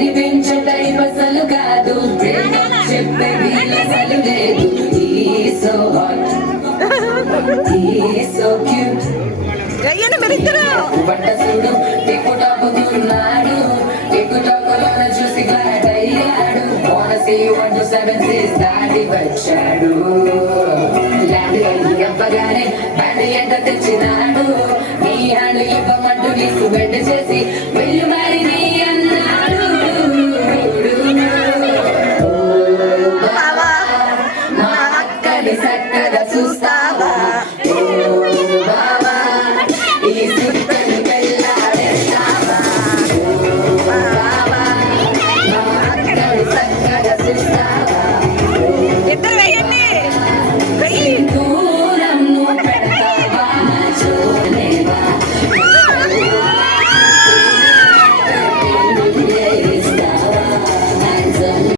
కనిపించే టైప్ అసలు కాదు బ్రేకప్ చెప్పే వీలసలు లేదు He's so hot He's so cute బట్ట చూడు టిక్కుటాకుతున్నాడు టిక్కుటాకులోన చూసి గ్లాడ్ అయ్యాడు బోనస్ 127 దాటి వచ్చాడు ల్యాండ్ అయ్యి అవ్వగానే బ్యాండ్ ఎంట తెచ్చినాడు నీ హ్యాండ్ ఇవ్వమంటూ నీకు బెడ్ చేసి